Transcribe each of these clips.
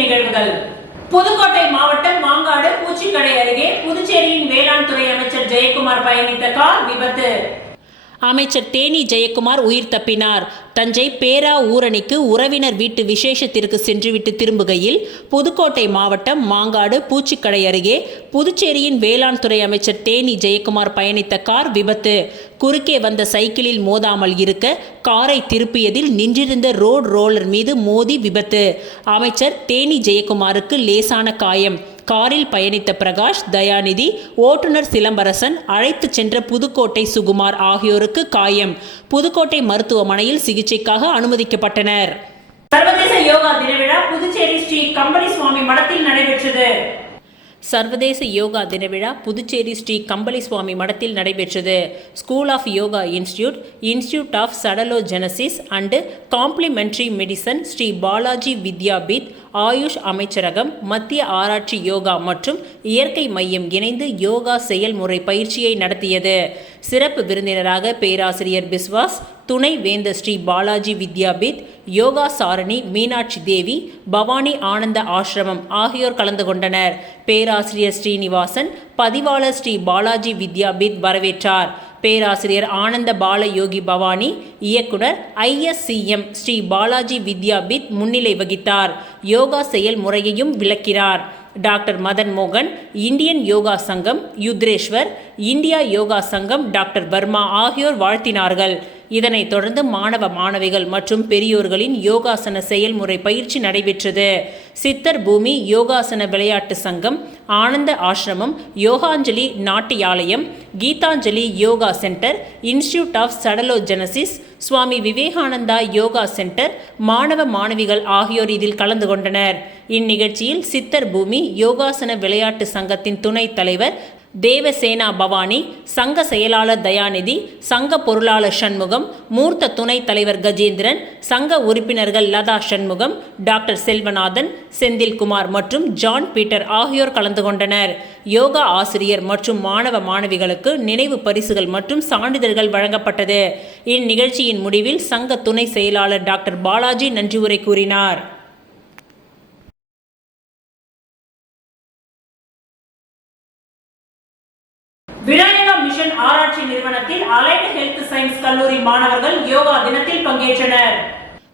நிகழ்வுகள். புதுக்கோட்டை மாவட்டம் மாங்காடு பூச்சிக்கடை அருகே புதுச்சேரியின் வேளாண் துறை அமைச்சர் ஜெயக்குமார் பயணித்த கார் விபத்து. அமைச்சர் தேனி ஜெயக்குமார் உயிர் தப்பினார். தஞ்சை பேரா ஊரணிக்கு உறவினர் வீட்டு விசேஷத்திற்கு சென்றுவிட்டு திரும்புகையில் புதுக்கோட்டை மாவட்டம் மாங்காடு பூச்சிக்கடை அருகே புதுச்சேரியின் வேளாண் துறை அமைச்சர் தேனி ஜெயக்குமார் பயணித்த கார் விபத்து. குறுக்கே வந்த சைக்கிளில் மோதாமல் இருக்க காரை திருப்பியதில் நின்றிருந்த ரோடு ரோலர் மீது மோதி விபத்து. அமைச்சர் தேனி ஜெயக்குமாருக்கு லேசான காயம். காரில் பயணித்த பிரகாஷ், தயாநிதி, ஓட்டுநர் சிலம்பரசன், அழைத்து சென்ற புதுக்கோட்டை சுகுமார் ஆகியோருக்கு காயம். புதுக்கோட்டை மருத்துவமனையில் சிகிச்சைக்காக அனுமதிக்கப்பட்டனர். சர்வதேச யோகா தின விழா புதுச்சேரி ஸ்ரீ கம்பளி சுவாமி மடத்தில் நடைபெற்றது. சர்வதேச யோகா தின விழா புதுச்சேரி ஸ்ரீ கம்பளி சுவாமி மடத்தில் நடைபெற்றது. School of yoga institute, institute of salutogenesis and complementary medicine, Sri Balaji Vidyapeeth, Ayush அமைச்சரகம், மத்திய ஆராய்ச்சி யோகா மற்றும் இயற்கை மையம் இணைந்து யோகா செயல்முறை பயிற்சியை நடத்தியது. சிறப்பு விருந்தினராக பேராசிரியர் பிஸ்வாஸ், துணை வேந்தர் ஸ்ரீ பாலாஜி வித்யாபீத், யோகா சாரணி மீனாட்சி தேவி, பவானி ஆனந்த ஆசிரமம் ஆகியோர் கலந்து கொண்டனர். பேராசிரியர் ஸ்ரீனிவாசன், பதிவாளர் ஸ்ரீ பாலாஜி வித்யாபீத் வரவேற்றார். பேராசிரியர் ஆனந்த பால யோகி பவானி, இயக்குனர் ISCM ஸ்ரீ பாலாஜி வித்யாபீத் முன்னிலை வகித்தார். யோகா செயல்முறையையும் விளக்கினார். டாக்டர் மதன் மோகன், இந்தியன் யோகா சங்கம் யுத்ரேஸ்வர், இந்தியா யோகா சங்கம் டாக்டர் வர்மா ஆகியோர் வாழ்த்தினார்கள். இதனைத் தொடர்ந்து மாணவ மாணவிகள் மற்றும் பெரியோர்களின் யோகாசன செயல்முறை பயிற்சி நடைபெற்றது. சித்தர் பூமி யோகாசன விளையாட்டு சங்கம், ஆனந்த ஆசிரமம், Yoganjali Natyalayam, Geetanjali yoga centre, institute of salutogenesis, Swami Vivekananda yoga centre, மாணவ மாணவிகள் ஆகியோர் இதில் கலந்து கொண்டனர். இந்நிகழ்ச்சியில் சித்தர் பூமி யோகாசன விளையாட்டு சங்கத்தின் துணைத் தலைவர் தேவசேனா பவானி, சங்க செயலாளர் தயாநிதி, சங்க பொருளாளர் சண்முகம், மூர்த்த துணைத் தலைவர் கஜேந்திரன், சங்க உறுப்பினர்கள் லதா சண்முகம், டாக்டர் செல்வநாதன், செந்தில்குமார் மற்றும் ஜான் பீட்டர் ஆகியோர் கலந்து கொண்டனர். யோகா ஆசிரியர் மற்றும் மாணவ மாணவிகளுக்கு நினைவு பரிசுகள் மற்றும் சான்றிதழ்கள் வழங்கப்பட்டது. இந்நிகழ்ச்சியின் முடிவில் சங்க துணை செயலாளர் டாக்டர் பாலாஜி நன்றி உரை கூறினார். விநாயகா மிஷன் ஆராய்ச்சி நிறுவனத்தில் அலைடு ஹெல்த் சயின்ஸ் கல்லூரி மாணவர்கள் யோகா தினத்தில் பங்கேற்றனர்.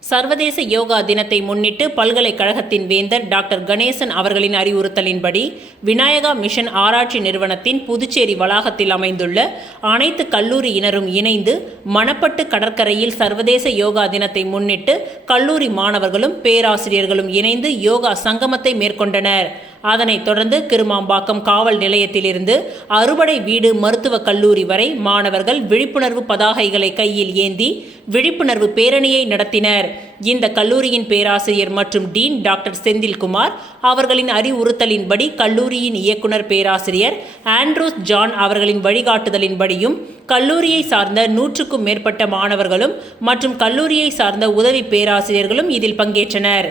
சர்வதேச யோகா தினத்தை முன்னிட்டு பல்கலைக்கழகத்தின் வேந்தர் டாக்டர் கணேசன் அவர்களின் அறிவுறுத்தலின்படி விநாயகா மிஷன் ஆராய்ச்சி நிறுவனத்தின் புதுச்சேரி வளாகத்தில் அமைந்துள்ள அனைத்து கல்லூரியினரும் இணைந்து மணப்பட்டு கடற்கரையில் சர்வதேச யோகா தினத்தை முன்னிட்டு கல்லூரி மாணவர்களும் பேராசிரியர்களும் இணைந்து யோகா சங்கமத்தை மேற்கொண்டனர். அதனைத் தொடர்ந்து கிருமாம்பாக்கம் காவல் நிலையத்திலிருந்து அறுபடை வீடு மருத்துவக் கல்லூரி வரை மாணவர்கள் விழிப்புணர்வு பதாகைகளை கையில் ஏந்தி விழிப்புணர்வு பேரணியை நடத்தினர். இந்த கல்லூரியின் பேராசிரியர் மற்றும் டீன் டாக்டர் செந்தில்குமார் அவர்களின் அறிவுறுத்தலின்படி கல்லூரியின் இயக்குனர் பேராசிரியர் ஆண்ட்ரூஸ் ஜான் அவர்களின் வழிகாட்டுதலின்படியும் கல்லூரியை சார்ந்த 100க்கும் மேற்பட்ட மாணவர்களும் மற்றும் கல்லூரியை சார்ந்த உதவி பேராசிரியர்களும் இதில் பங்கேற்றனர்.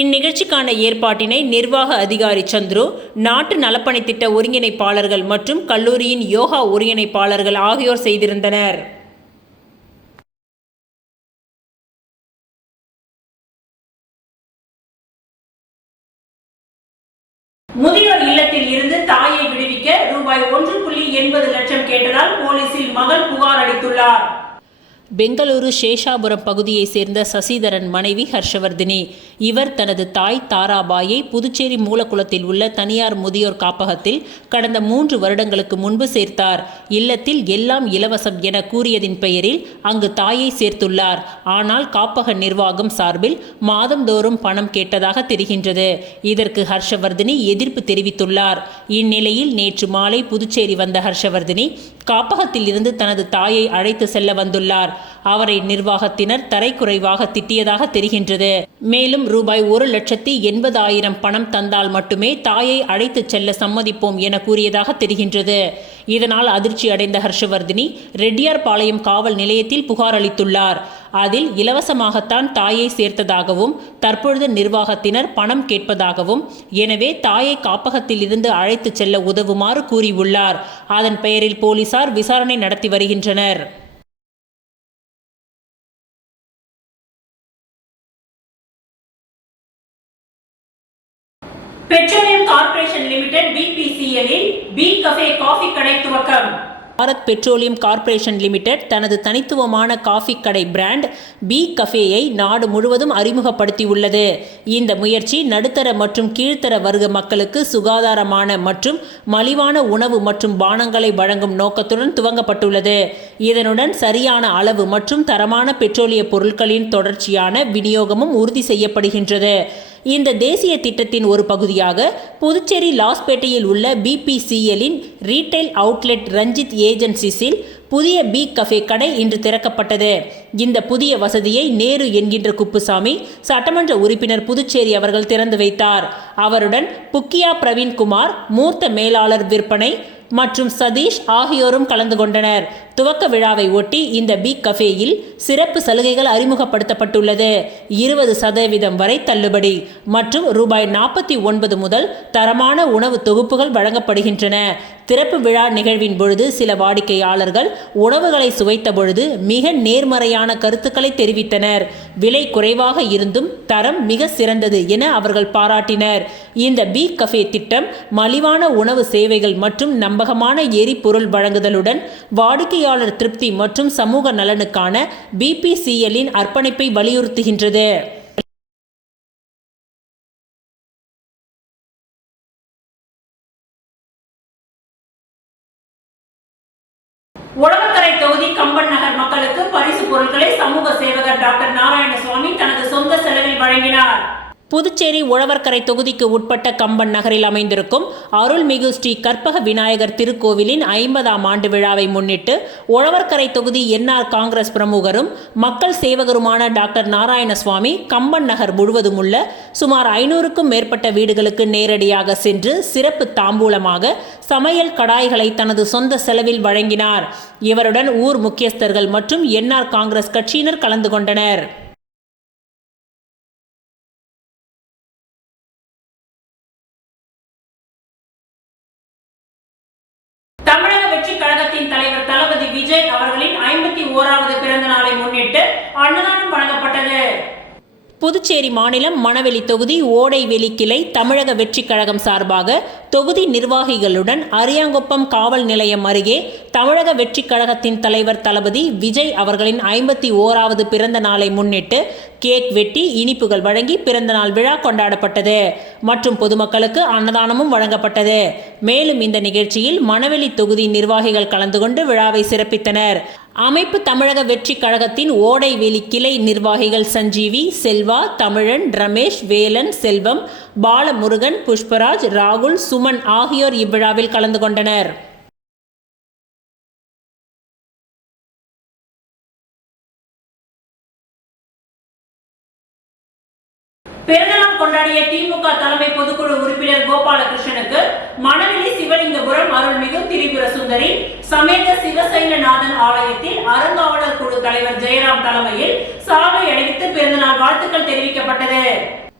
இந்நிகழ்ச்சிக்கான ஏற்பாட்டினை நிர்வாக அதிகாரி சந்துரு, நாட்டு நலப்பணி திட்ட ஒருங்கிணைப்பாளர்கள் மற்றும் கல்லூரியின் யோகா ஒருங்கிணைப்பாளர்கள் ஆகியோர் செய்திருந்தனர். முதியோர் இல்லத்தில் இருந்து தாயை விடுவிக்க ரூபாய் 1.80 லட்சம் கேட்டதால் போலீசில் மகள் புகார் அளித்துள்ளார். பெங்களூரு சேஷாபுரம் பகுதியைச் சேர்ந்த சசிதரன் மனைவி ஹர்ஷவர்தினி. இவர் தனது தாய் தாராபாயை புதுச்சேரி மூலக்குளத்தில் உள்ள தனியார் முதியோர் காப்பகத்தில் கடந்த 3 வருடங்களுக்கு முன்பு சேர்த்தார். இல்லத்தில் எல்லாம் இலவசம் என கூறியதின் பெயரில் அங்கு தாயை சேர்த்துள்ளார். ஆனால் காப்பக நிர்வாகம் சார்பில் மாதந்தோறும் பணம் கேட்டதாக தெரிகின்றது. இதற்கு ஹர்ஷவர்தினி எதிர்ப்பு தெரிவித்துள்ளார். இந்நிலையில் நேற்று மாலை புதுச்சேரி வந்த ஹர்ஷவர்தினி காப்பகத்தில் இருந்து தனது தாயை அழைத்து செல்ல வந்துள்ளார். அவரை நிர்வாகத்தினர் தரைக்குறைவாக திட்டியதாக தெரிகின்றது. மேலும் ரூபாய் 1,80,000 பணம் தந்தால் மட்டுமே தாயை அழைத்துச் செல்ல சம்மதிப்போம் என கூறியதாக தெரிகின்றது. இதனால் அதிர்ச்சி அடைந்த ஹர்ஷவர்தினி ரெட்டியார்பாளையம் காவல் நிலையத்தில் புகார் அளித்துள்ளார். அதில் இலவசமாகத்தான் தாயை சேர்த்ததாகவும் தற்பொழுது நிர்வாகத்தினர் பணம் கேட்பதாகவும், எனவே தாயை காப்பகத்தில் இருந்து அழைத்து செல்ல உதவுமாறு கூறியுள்ளார். அதன் பெயரில் போலீசார் விசாரணை நடத்தி வருகின்றனர். BPCL-இல் பி கஃபே காஃபி கடை துவக்கம். பாரத் பெட்ரோலியம் கார்ப்பரேஷன் லிமிடெட் தனது தனித்துவமான காஃபி கடை பிராண்ட் பி கஃபேயை நாடு முழுவதும் அறிமுகப்படுத்தியுள்ளது. இந்த முயற்சி நடுத்தர மற்றும் கீழ்த்தர வர்க்க மக்களுக்கு சுகாதாரமான மற்றும் மலிவான உணவு மற்றும் பானங்களை வழங்கும் நோக்கத்துடன் துவங்கப்பட்டுள்ளது. இதனுடன் சரியான அளவு மற்றும் தரமான பெட்ரோலிய பொருட்களின் தொடர்ச்சியான விநியோகமும் உறுதி செய்யப்படுகின்றது. இந்த தேசிய திட்டத்தின் ஒரு பகுதியாக புதுச்சேரி லாஸ்பேட்டையில் உள்ள BPCL-இன் ரீட்டைல் அவுட்லெட் ரஞ்சித் ஏஜென்சிஸில் புதிய பி கஃபே கடை இன்று திறக்கப்பட்டது. இந்த புதிய வசதியை நேரு என்கின்ற குப்புசாமி சட்டமன்ற உறுப்பினர் புதுச்சேரி அவர்கள் திறந்து வைத்தார். அவருடன் புக்கியா பிரவீன்குமார் மூர்த்த மேலாளர் விற்பனை மற்றும் சதீஷ் ஆகியோரும் கலந்து கொண்டனர். துவக்க விழாவை ஒட்டி இந்த பி கஃபேயில் சிறப்பு சலுகைகள் அறிமுகப்படுத்தப்பட்டுள்ளது. 20% வரை தள்ளுபடி மற்றும் ரூபாய் 49 முதல் தரமான உணவு தொகுப்புகள் வழங்கப்படுகின்றன. திறப்பு விழா நிகழ்வின் பொழுது சில வாடிக்கையாளர்கள் உணவுகளை சுவைத்த பொழுது மிக நேர்மறையான கருத்துக்களை தெரிவித்தனர். விலை குறைவாக இருந்தும் தரம் மிக சிறந்தது என அவர்கள் பாராட்டினர். இந்த பி கஃபே திட்டம் மலிவான உணவு சேவைகள் மற்றும் நம்பகமான எரிபொருள் வழங்குதலுடன் வாடிக்கையாளர் திருப்தி மற்றும் சமூக நலனுக்கான BPCL-இன் அர்ப்பணிப்பை வலியுறுத்துகின்றது. உழவர்கரை தொகுதி கம்பன் நகர் மக்களுக்கு பரிசு பொருட்களை சமூக சேவகர் டாக்டர் நாராயணசுவாமி தனது சொந்த செலவில் வழங்கினார். புதுச்சேரி உழவர்கரை தொகுதிக்கு உட்பட்ட கம்பன் நகரில் அமைந்திருக்கும் அருள்மிகு ஸ்ரீ கற்பக விநாயகர் திருக்கோவிலின் 50ஆம் ஆண்டு விழாவை முன்னிட்டு உழவர்கரை தொகுதி NR காங்கிரஸ் பிரமுகரும் மக்கள் சேவகருமான டாக்டர் நாராயணசுவாமி கம்பன் நகர் முழுவதும் உள்ள சுமார் 500க்கும் மேற்பட்ட வீடுகளுக்கு நேரடியாக சென்று சிறப்பு தாம்பூலமாக சமையல் கடாய்களை தனது சொந்த செலவில் வழங்கினார். இவருடன் ஊர் முக்கியஸ்தர்கள் மற்றும் NR காங்கிரஸ் கட்சியினர் கலந்து கொண்டனர். தமிழக வெற்றி கழகத்தின் தலைவர் தளபதி விஜய் அவர்களின் 51வது பிறந்த நாளை முன்னிட்டு அன்னதானம் வழங்கப்பட்டது. புதுச்சேரி மாநிலம் மணவெளி தொகுதி ஓடைவெளி கிளை தமிழக வெற்றி கழகம் சார்பாக தொகுதி நிர்வாகிகளுடன் அரியாங்குப்பம் காவல் நிலையம் அருகே தமிழக வெற்றி கழகத்தின் தலைவர் தளபதி விஜய் அவர்களின் 51வது பிறந்த நாளை முன்னிட்டு கேக் வெட்டி இனிப்புகள் வழங்கி பிறந்த நாள் விழா கொண்டாடப்பட்டது மற்றும் பொதுமக்களுக்கு அன்னதானமும் வழங்கப்பட்டது. மேலும் இந்த நிகழ்ச்சியில் மணவெளி தொகுதி நிர்வாகிகள் கலந்து கொண்டு விழாவை சிறப்பித்தனர். அமைப்பு தமிழக வெற்றி கழகத்தின் ஓடைவெளி கிளை நிர்வாகிகள் சஞ்சீவி, செல்வா, தமிழன், ரமேஷ், வேலன், செல்வம், பாலமுருகன், புஷ்பராஜ், ராகுல், சுமன் ஆகியோர் இவ்விழாவில் கலந்து கொண்டனர். பிறந்தநாள் கொண்டாடிய திமுக தலைமை பொதுக்குழு உறுப்பினர் கோபாலகிருஷ்ணனுக்கு மணவெளி சிவலிங்கபுரம் அருள்மிகு திரிபுர சுந்தரி சமேத சிவசைலநாதன் ஆலயத்தில் அறங்காவலர் குழு தலைவர் ஜெயராம் தலைமையில் சால்வை அணிவித்து பிறந்தநாள் வாழ்த்துக்கள் தெரிவிக்கப்பட்டது.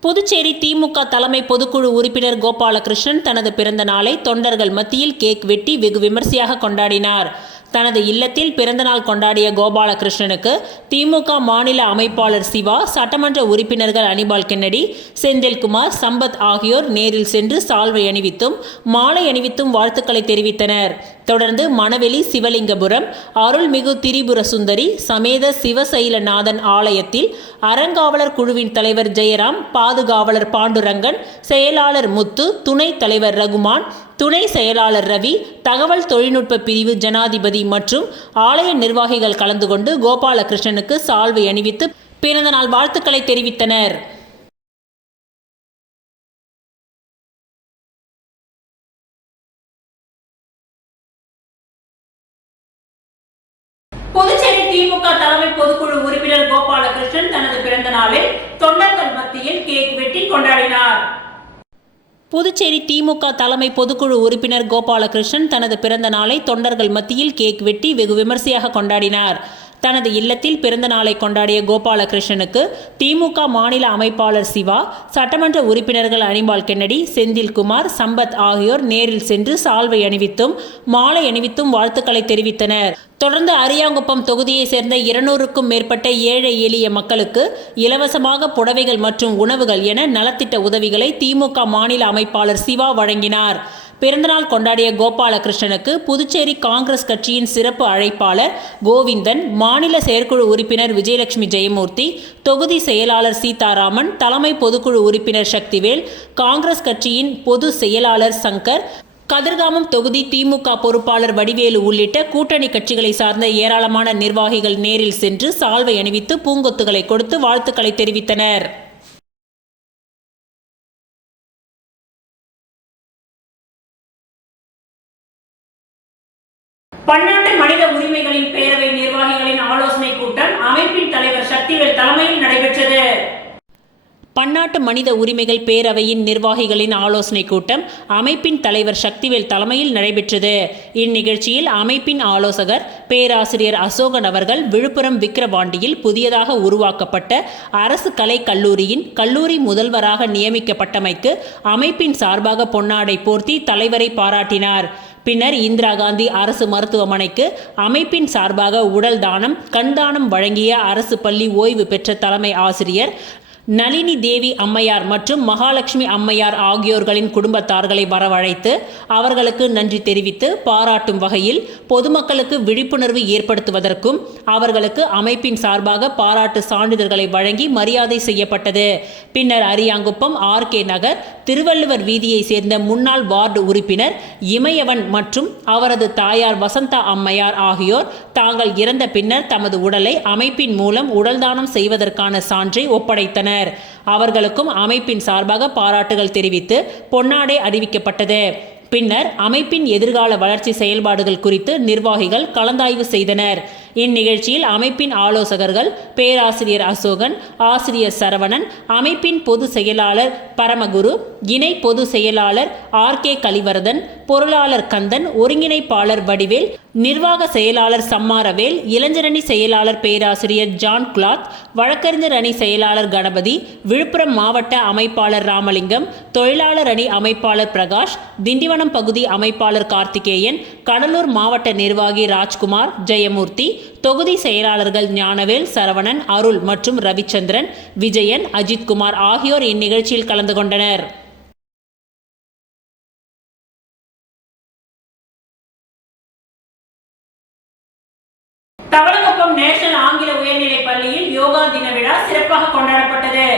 புதுச்சேரி திமுக தலைமை பொதுக்குழு உறுப்பினர் கோபாலகிருஷ்ணன் தனது பிறந்த நாளை தொண்டர்கள் மத்தியில் கேக் வெட்டி வெகு விமர்சையாக கொண்டாடினார். தனது இல்லத்தில் பிறந்தநாள் கொண்டாடிய கோபாலகிருஷ்ணனுக்கு திமுக மாநில அமைப்பாளர் சிவா, சட்டமன்ற உறுப்பினர்கள் அனிபால் கென்னடி, செந்தில்குமார், சம்பத் ஆகியோர் நேரில் சென்று சால்வை அணிவித்தும் மாலை அணிவித்தும் வாழ்த்துக்களை தெரிவித்தனர். தொடர்ந்து மணவெளி சிவலிங்கபுரம் அருள்மிகு திரிபுர சுந்தரி சமேத சிவசைலநாதன் ஆலயத்தில் அறங்காவலர் குழுவின் தலைவர் ஜெயராம், பாதுகாவலர் பாண்டுரங்கன், செயலாளர் முத்து, துணைத் தலைவர் ரகுமான், துணை செயலாளர் ரவி, தகவல் தொழில்நுட்ப பிரிவு ஜனாதிபதி மற்றும் ஆலய நிர்வாகிகள் கலந்து கொண்டு கோபாலகிருஷ்ணனுக்கு சால்வை அணிவித்து பிறந்தநாள் வாழ்த்துக்களை தெரிவித்தனர். புதுச்சேரி திமுக தலைமை பொதுக்குழு உறுப்பினர் கோபாலகிருஷ்ணன் தனது பிறந்த நாளில் தொண்டர்கள் மத்தியில் கேக் வெட்டி கொண்டாடினார். புதுச்சேரி திமுக தலைமை பொதுக்குழு உறுப்பினர் கோபாலகிருஷ்ணன் தனது பிறந்த நாளை தொண்டர்கள் மத்தியில் கேக் வெட்டி வெகு விமர்சையாக கொண்டாடினார். தனது இல்லத்தில் பிறந்த நாளை கொண்டாடிய கோபாலகிருஷ்ணனுக்கு திமுக மாநில அமைப்பாளர் சிவா, சட்டமன்ற உறுப்பினர்கள் அனிபால் கென்னடி, செந்தில்குமார், சம்பத் ஆகியோர் நேரில் சென்று சால்வை அணிவித்தும் மாலை அணிவித்தும் வாழ்த்துக்களை தெரிவித்தனர். தொடர்ந்து அரியாங்குப்பம் தொகுதியை சேர்ந்த 200க்கும் மேற்பட்ட ஏழை எளிய மக்களுக்கு இலவசமாக புடவைகள் மற்றும் உணவுகள் என நலத்திட்ட உதவிகளை திமுக மாநில அமைப்பாளர் சிவா வழங்கினார். பிறந்தநாள் கொண்டாடிய கோபாலகிருஷ்ணனுக்கு புதுச்சேரி காங்கிரஸ் கட்சியின் சிறப்பு அழைப்பாளர் கோவிந்தன், மாநில செயற்குழு உறுப்பினர் விஜயலட்சுமி ஜெயமூர்த்தி, தொகுதி செயலாளர் சீதாராமன், தலைமை பொதுக்குழு உறுப்பினர் சக்திவேல், காங்கிரஸ் கட்சியின் பொது செயலாளர் சங்கர், கதிர்காமம் தொகுதி திமுக பொறுப்பாளர் வடிவேலு உள்ளிட்ட கூட்டணி கட்சிகளை சார்ந்த ஏராளமான நிர்வாகிகள் நேரில் சென்று சால்வை அணிவித்து பூங்கொத்துகளை கொடுத்து வாழ்த்துக்களை தெரிவித்தனர். பன்னாட்டு மனித உரிமைகளின் பேரவை நிர்வாகிகளின் ஆலோசனை கூட்டம் அமைப்பின் தலைவர் சக்திவேல் தலைமையில் நடைபெற்றது. பன்னாட்டு மனித உரிமைகள் பேரவையின் நிர்வாகிகளின் ஆலோசனை கூட்டம் அமைப்பின் தலைவர் சக்திவேல் தலைமையில் நடைபெற்றது. இந்நிகழ்ச்சியில் அமைப்பின் ஆலோசகர் பேராசிரியர் அசோகன் அவர்கள் விழுப்புரம் விக்கிரவாண்டியில் புதியதாக உருவாக்கப்பட்ட அரசு கலை கல்லூரியின் கல்லூரி முதல்வராக நியமிக்கப்பட்டமைக்கு அமைப்பின் சார்பாக பொன்னாடை போர்த்தி தலைவரை பாராட்டினார். பின்னர் இந்திரா காந்தி அரசு மருத்துவமனைக்கு அமைப்பின் சார்பாக உடல் தானம், கண் தானம் வழங்கிய அரசு பள்ளி ஓய்வு பெற்ற தலைமை ஆசிரியர் நளினி தேவி அம்மையார் மற்றும் மகாலட்சுமி அம்மையார் ஆகியோர்களின் குடும்பத்தார்களை வரவழைத்து அவர்களுக்கு நன்றி தெரிவித்து பாராட்டும் வகையில் பொதுமக்களுக்கு விழிப்புணர்வு ஏற்படுத்துவதற்கும் அவர்களுக்கு அமைப்பின் சார்பாக பாராட்டு சான்றிதழ்களை வழங்கி மரியாதை செய்யப்பட்டது. பின்னர் அரியாங்குப்பம் RK நகர் திருவள்ளுவர் வீதியை சேர்ந்த முன்னாள் வார்டு உறுப்பினர் இமயவன் மற்றும் அவரது தாயார் வசந்தா அம்மையார் ஆகியோர் தாங்கள் இறந்த பின்னர் தமது உடலை அமைப்பின் மூலம் உடல் தானம் செய்வதற்கான சான்றை ஒப்படைத்தனர். அவர்களுக்கும் அமைப்பின் சார்பாக பாராட்டுகள் தெரிவித்து பொன்னாடை அறிவிக்கப்பட்டது. பின்னர் அமைப்பின் எதிர்கால வளர்ச்சி செயல்பாடுகள் குறித்து நிர்வாகிகள் கலந்தாய்வு செய்தனர். இந்நிகழ்ச்சியில் அமைப்பின் ஆலோசகர்கள் பேராசிரியர் அசோகன், ஆசிரியர் சரவணன், அமைப்பின் பொது செயலாளர் பரமகுரு, இணை பொது செயலாளர் RK கலிவர்தன், பொருளாளர் கந்தன், ஒருங்கிணைப்பாளர் வடிவேல், நிர்வாக செயலாளர் சம்மாரவேல், இளைஞரணி செயலாளர் பேராசிரியர் ஜான் கிளாத், வழக்கறிஞர் அணி செயலாளர் கணபதி, விழுப்புரம் மாவட்ட அமைப்பாளர் ராமலிங்கம், தொழிலாளர் அணி அமைப்பாளர் பிரகாஷ், திண்டிவனம் பகுதி அமைப்பாளர் கார்த்திகேயன், கடலூர் மாவட்ட நிர்வாகி ராஜ்குமார், ஜெயமூர்த்தி, தொகுதி செயலாளர்கள் ஞானவேல், சரவணன், அருள் மற்றும் ரவிச்சந்திரன், விஜயன், அஜித்குமார் ஆகியோர் இந்நிகழ்ச்சியில் கலந்து கொண்டனர். தவளக்குப்பம் நேஷனல் ஆங்கில உயர்நிலைப் பள்ளியில் யோகா தின விழா சிறப்பாக கொண்டாடப்பட்டது.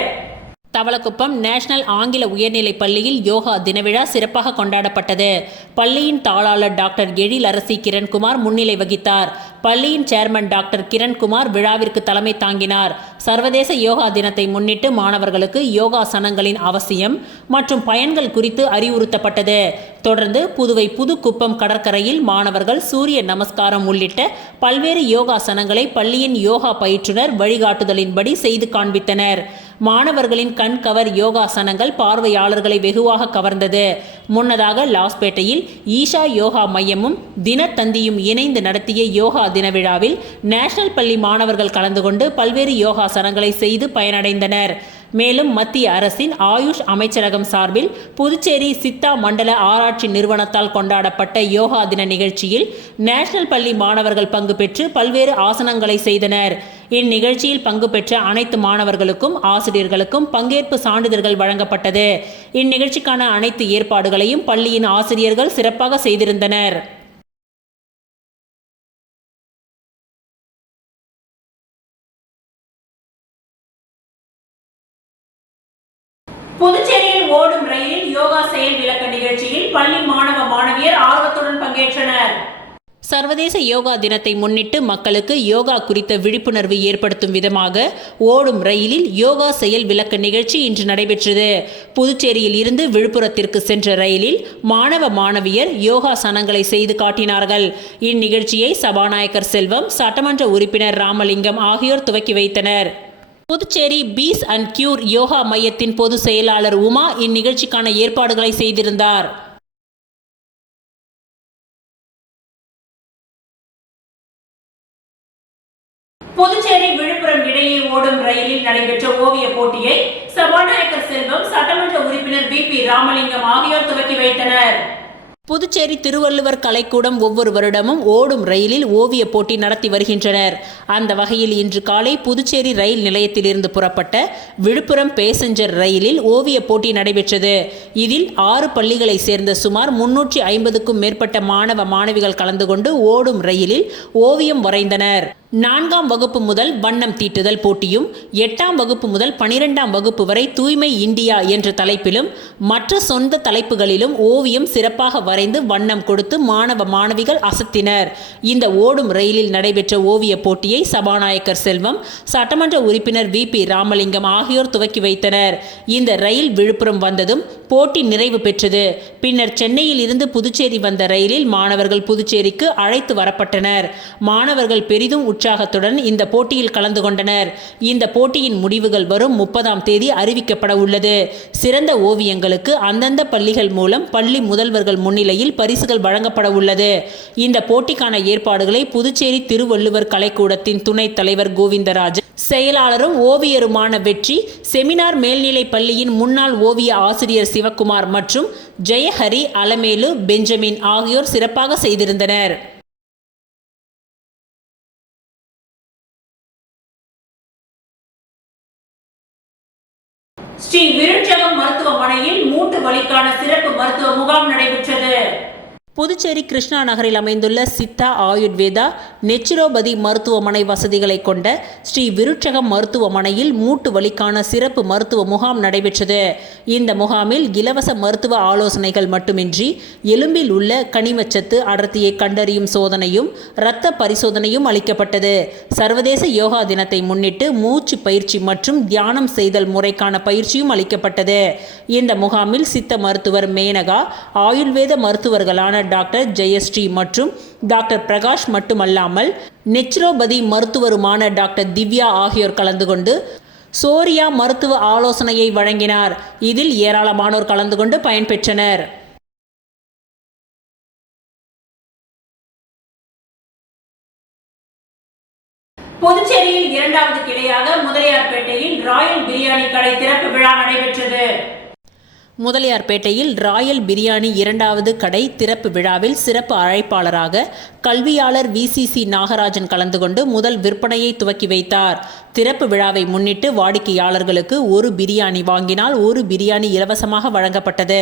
தவளக்குப்பம் நேஷனல் ஆங்கில உயர்நிலைப் பள்ளியில் யோகா தினவிழா சிறப்பாக கொண்டாடப்பட்டது. பள்ளியின் தாளாளர் டாக்டர் எழிலரசி கிரண்குமார் முன்னிலை வகித்தார். பள்ளியின் சேர்மன் டாக்டர் கிரண்குமார் விழாவிற்கு தலைமை தாங்கினார். சர்வதேச யோகா தினத்தை முன்னிட்டு மாணவர்களுக்கு யோகாசனங்களின் அவசியம் மற்றும் பயன்கள் குறித்து அறிவுறுத்தப்பட்டது. தொடர்ந்து புதுவை புதுக்குப்பம் கடற்கரையில் மாணவர்கள் சூரிய நமஸ்காரம் உள்ளிட்ட பல்வேறு யோகாசனங்களை பள்ளியின் யோகா பயிற்றுனர் வழிகாட்டுதலின்படி செய்து காண்பித்தனர். மாணவர்களின் கண் கவர் யோகாசனங்கள் பார்வையாளர்களை வெகுவாக கவர்ந்தது. முன்னதாக லாஸ்பேட்டையில் ஈஷா யோகா மையமும் தினத்தந்தியும் இணைந்து நடத்திய யோகா தின விழாவில் நேஷனல் பள்ளி மாணவர்கள் கலந்து கொண்டு பல்வேறு யோகாசனங்களை செய்து பயனடைந்தனர். மேலும் மத்திய அரசின் ஆயுஷ் அமைச்சரகம் சார்பில் புதுச்சேரி சித்தா மண்டல ஆராய்ச்சி நிறுவனத்தால் கொண்டாடப்பட்ட யோகா தின நிகழ்ச்சியில் நேஷனல் பள்ளி மாணவர்கள் பங்கு பெற்று பல்வேறு ஆசனங்களை செய்தனர். இந்நிகழ்ச்சியில் பங்கு பெற்ற அனைத்து மாணவர்களுக்கும் ஆசிரியர்களுக்கும் பங்கேற்பு சான்றிதழ்கள் வழங்கப்பட்டது. இந்நிகழ்ச்சிக்கான அனைத்து ஏற்பாடுகளையும் பள்ளியின் ஆசிரியர்கள் சிறப்பாக செய்திருந்தனர். புதுச்சேரியில் ஓடும் ரயிலில் யோகா செயல் விளக்க நிகழ்ச்சியில் பள்ளி மாணவ மாணவியர் ஆர்வத்துடன் பங்கேற்றனர். சர்வதேச யோகா தினத்தை முன்னிட்டு மக்களுக்கு யோகா குறித்த விழிப்புணர்வு ஏற்படுத்தும் விதமாக ஓடும் ரயிலில் யோகா செயல் விளக்க நிகழ்ச்சி இன்று நடைபெற்றது. புதுச்சேரியில் இருந்து விழுப்புரத்திற்கு சென்ற ரயிலில் மாணவ மாணவியர் யோகாசனங்களை செய்து காட்டினார்கள். இந்நிகழ்ச்சியை சபாநாயகர் செல்வம், சட்டமன்ற உறுப்பினர் ராமலிங்கம் ஆகியோர் துவக்கி வைத்தனர். Puducherry peace and cure yoga மையத்தின் பொது செயலாளர் உமா இந்நிகழ்ச்சிக்கான ஏற்பாடுகளை செய்திருந்தார். புதுச்சேரி விழுப்புரம் இடையே ஓடும் ரயிலில் நடைபெற்ற ஓவிய போட்டியை சபாநாயகர் செல்வம், சட்டமன்ற உறுப்பினர் BP ராமலிங்கம் ஆகியோர் துவக்கி வைத்தனர். புதுச்சேரி திருவள்ளுவர் கலைக்கூடம் ஒவ்வொரு வருடமும் ஓடும் ரயிலில் ஓவிய போட்டி நடத்தி வருகின்றனர். அந்த வகையில் இன்று காலை புதுச்சேரி ரயில் நிலையத்திலிருந்து புறப்பட்ட விழுப்புரம் பேசஞ்சர் ரயிலில் ஓவிய போட்டி நடைபெற்றது. இதில் 6 பள்ளிகளை சேர்ந்த சுமார் 350க்கும் மேற்பட்ட மாணவ மாணவிகள் கலந்து கொண்டு ஓடும் ரயிலில் ஓவியம் வரைந்தனர். 4ஆம் வகுப்பு முதல் வண்ணம் தீட்டுதல் போட்டியும் 8ஆம் வகுப்பு முதல் 12ஆம் வகுப்பு வரை தூய்மை இந்தியா என்ற தலைப்பிலும் மற்ற சொந்த தலைப்புகளிலும் ஓவியம் சிறப்பாக வரைந்து வண்ணம் கொடுத்து மாணவ மாணவிகள் அசத்தினர். இந்த ஓடும் ரயிலில் நடைபெற்ற ஓவிய போட்டியை சபாநாயகர் செல்வம், சட்டமன்ற உறுப்பினர் VP ராமலிங்கம் ஆகியோர் துவக்கி வைத்தனர். இந்த ரயில் விழுப்புரம் வந்ததும் போட்டி நிறைவு பெற்றது. பின்னர் சென்னையில் இருந்து புதுச்சேரி வந்த ரயிலில் மாணவர்கள் புதுச்சேரிக்கு அழைத்து வரப்பட்டனர். மாணவர்கள் பெரிதும் உற்சாகத்துடன் இந்த போட்டியில் கலந்து கொண்டனர். இந்த போட்டியின் முடிவுகள் வரும் 30ஆம் தேதி அறிவிக்கப்பட உள்ளது. சிறந்த ஓவியங்களுக்கு அந்தந்த பள்ளிகள் மூலம் பள்ளி முதல்வர்கள் முன்னிலையில் பரிசுகள் வழங்கப்பட உள்ளது. இந்த போட்டிக்கான ஏற்பாடுகளை புதுச்சேரி திருவள்ளுவர் கலைக்கூடத்தின் துணைத் தலைவர் கோவிந்தராஜன், செயலாளரும் ஓவியருமான வெற்றி, செமினார் மேல்நிலை பள்ளியின் முன்னாள் ஓவிய ஆசிரியர் சிவக்குமார் மற்றும் ஜெயஹரி, அலமேலு, பெஞ்சமின் ஆகியோர் சிறப்பாக செய்திருந்தனர். ஸ்ரீ விருட்சகம் மருத்துவமனையில் மூட்டு வலிக்கான சிறப்பு மருத்துவ முகாம் நடைபெற்றது. புதுச்சேரி கிருஷ்ணா நகரில் அமைந்துள்ள சித்தா ஆயுர்வேதா நெச்சுரோபதி மருத்துவமனை வசதிகளை கொண்ட ஸ்ரீ விருட்சகம் மருத்துவமனையில் மூட்டு வலிக்கான சிறப்பு மருத்துவ முகாம் நடைபெற்றது. இந்த முகாமில் இலவச மருத்துவ ஆலோசனைகள் மட்டுமின்றி எலும்பில் உள்ள கனிமச்சத்து அடர்த்தியை கண்டறியும் சோதனையும் இரத்த பரிசோதனையும் அளிக்கப்பட்டது. சர்வதேச யோகா தினத்தை முன்னிட்டு மூச்சு பயிற்சி மற்றும் தியானம் செய்தல் முறைக்கான பயிற்சியும் அளிக்கப்பட்டது. இந்த முகாமில் சித்த மருத்துவர் மேனகா, ஆயுர்வேத மருத்துவர்களான டாக்டர் ஜெயஸ்ரீ மற்றும் டாக்டர் பிரகாஷ் மட்டுமல்லாமல் நெச்சுரோபதி மருத்துவருமான டாக்டர் திவ்யா ஆகியோர் கலந்து கொண்டு சோரியா மருத்துவ ஆலோசனையை வழங்கினார். இதில் ஏராளமானோர் கலந்து கொண்டு பயன்பெற்றனர். புதுச்சேரியில் 2வது கிளையாக முதலியார்பேட்டையில் ராயல் பிரியாணி கடை திறப்பு விழா நடைபெற்றது. முதலியார்பேட்டையில் ராயல் பிரியாணி 2வது கடை திறப்பு விழாவில் சிறப்பு அழைப்பாளராக கல்வியாளர் VCC நாகராஜன் கலந்து கொண்டு முதல் விற்பனையை துவக்கி வைத்தார். திறப்பு விழாவை முன்னிட்டு வாடிக்கையாளர்களுக்கு 1 பிரியாணி வாங்கினால் 1 பிரியாணி இலவசமாக வழங்கப்பட்டது.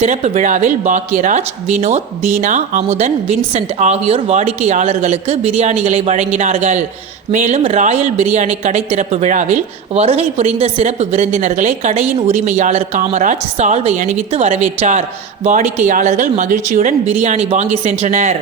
திறப்பு விழாவில் பாக்யராஜ், வினோத், தீனா, அமுதன், வின்சென்ட் ஆகியோர் வாடிக்கையாளர்களுக்கு பிரியாணிகளை வழங்கினார்கள். மேலும் ராயல் பிரியாணி கடை திறப்பு விழாவில் வருகை புரிந்த சிறப்பு விருந்தினர்களை கடையின் உரிமையாளர் காமராஜ் சால்வை அணிவித்து வரவேற்றார். வாடிக்கையாளர்கள் மகிழ்ச்சியுடன் பிரியாணி வாங்கி சென்றனர்.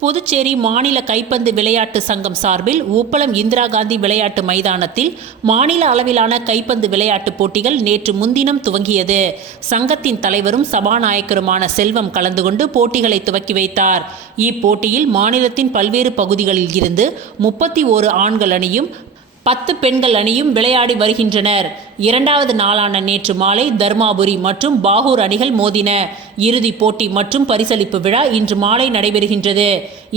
புதுச்சேரி மாநில கைப்பந்து விளையாட்டு சங்கம் சார்பில் உப்பளம் இந்திரா காந்தி விளையாட்டு மைதானத்தில் மாநில அளவிலான கைப்பந்து விளையாட்டுப் போட்டிகள் நேற்று முன்தினம் துவங்கியது. சங்கத்தின் தலைவரும் சபாநாயகருமான செல்வம் கலந்து கொண்டு போட்டிகளை துவக்கி வைத்தார். இப்போட்டியில் மாநிலத்தின் பல்வேறு பகுதிகளில் இருந்து 31 ஆண்கள் அணியும் 10 பெண்கள் அணியும் விளையாடி வருகின்றனர். 2வது நாளான நேற்று மாலை தர்மாபுரி மற்றும் பாகூர் அணிகள் மோதின. இறுதிப் போட்டி மற்றும் பரிசளிப்பு விழா இன்று மாலை நடைபெறுகின்றது.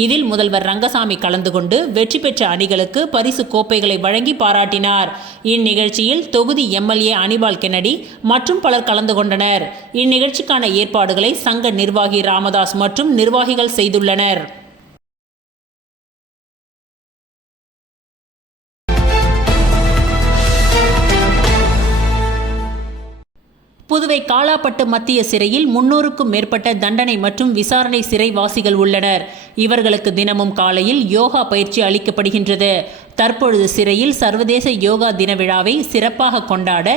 இதில் முதல்வர் ரங்கசாமி கலந்து கொண்டு வெற்றி பெற்ற அணிகளுக்கு பரிசு கோப்பைகளை வழங்கி பாராட்டினார். இந்நிகழ்ச்சியில் தொகுதி MLA அனிபால் கென்னடி மற்றும் பலர் கலந்து கொண்டனர். இந்நிகழ்ச்சிக்கான ஏற்பாடுகளை சங்க நிர்வாகி ராமதாஸ் மற்றும் நிர்வாகிகள் செய்துள்ளனர். புதுவை காலாப்பட்டு மத்திய சிறையில் 300க்கும் மேற்பட்ட தண்டனை மற்றும் விசாரணை சிறைவாசிகள் உள்ளனர். இவர்களுக்கு தினமும் காலையில் யோகா பயிற்சி அளிக்கப்படுகின்றது. தற்பொழுது சிறையில் சர்வதேச யோகா தின விழாவை சிறப்பாக கொண்டாட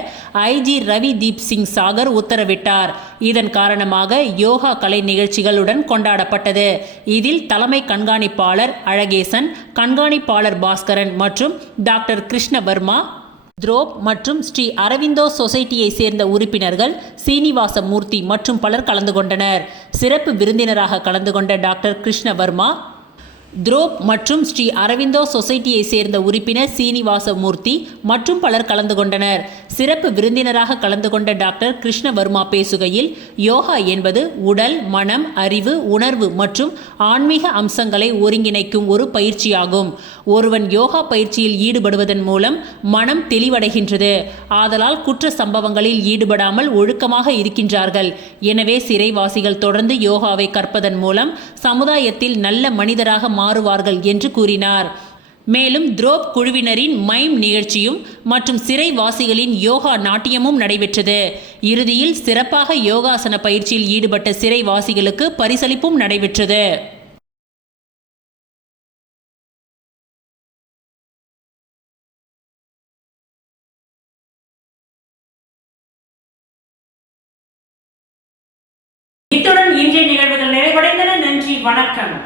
IG ரவி தீப் சிங் சாகர் உத்தரவிட்டார். இதன் காரணமாக யோகா கலை நிகழ்ச்சிகளுடன் கொண்டாடப்பட்டது. இதில் தலைமை கண்காணிப்பாளர் அழகேசன், கண்காணிப்பாளர் பாஸ்கரன் மற்றும் டாக்டர் கிருஷ்ணவர்மா, துரோப் மற்றும் ஸ்ரீ அரவிந்தோ சொசைட்டியை சேர்ந்த உறுப்பினர்கள் சீனிவாச மூர்த்தி மற்றும் பலர் கலந்து கொண்டனர். சிறப்பு விருந்தினராக கலந்து கொண்ட டாக்டர் கிருஷ்ணவர்மா, துரோப் மற்றும் ஸ்ரீ அரவிந்தோ சொசைட்டியை சேர்ந்த உறுப்பினர் சீனிவாச மூர்த்தி மற்றும் பலர் கலந்து கொண்டனர். சிறப்பு விருந்தினராக கலந்து கொண்ட டாக்டர் கிருஷ்ணவர்மா பேசுகையில், யோகா என்பது உடல், மனம், அறிவு, உணர்வு மற்றும் ஆன்மீக அம்சங்களை ஒருங்கிணைக்கும் ஒரு பயிற்சியாகும். ஒருவன் யோகா பயிற்சியில் ஈடுபடுவதன் மூலம் மனம் தெளிவடைகின்றது. ஆதலால் குற்ற சம்பவங்களில் ஈடுபடாமல் ஒழுக்கமாக இருக்கின்றார்கள். எனவே சிறைவாசிகள் தொடர்ந்து யோகாவை கற்பதன் மூலம் சமுதாயத்தில் நல்ல மனிதராக மாறுவார்கள் என்று கூறினார். மேலும் துரோப் குழுவினரின் மைம் நிகழ்ச்சியும் மற்றும் சிறைவாசிகளின் யோகா நாட்டியமும் நடைபெற்றது. இறுதியில் சிறப்பாக யோகாசன பயிற்சியில் ஈடுபட்ட சிறைவாசிகளுக்கு பரிசளிப்பும் நடைபெற்றது. இத்துடன் இன்றைய நிகழ்வுகள் நிறைவடைந்தன. நன்றி, வணக்கம்.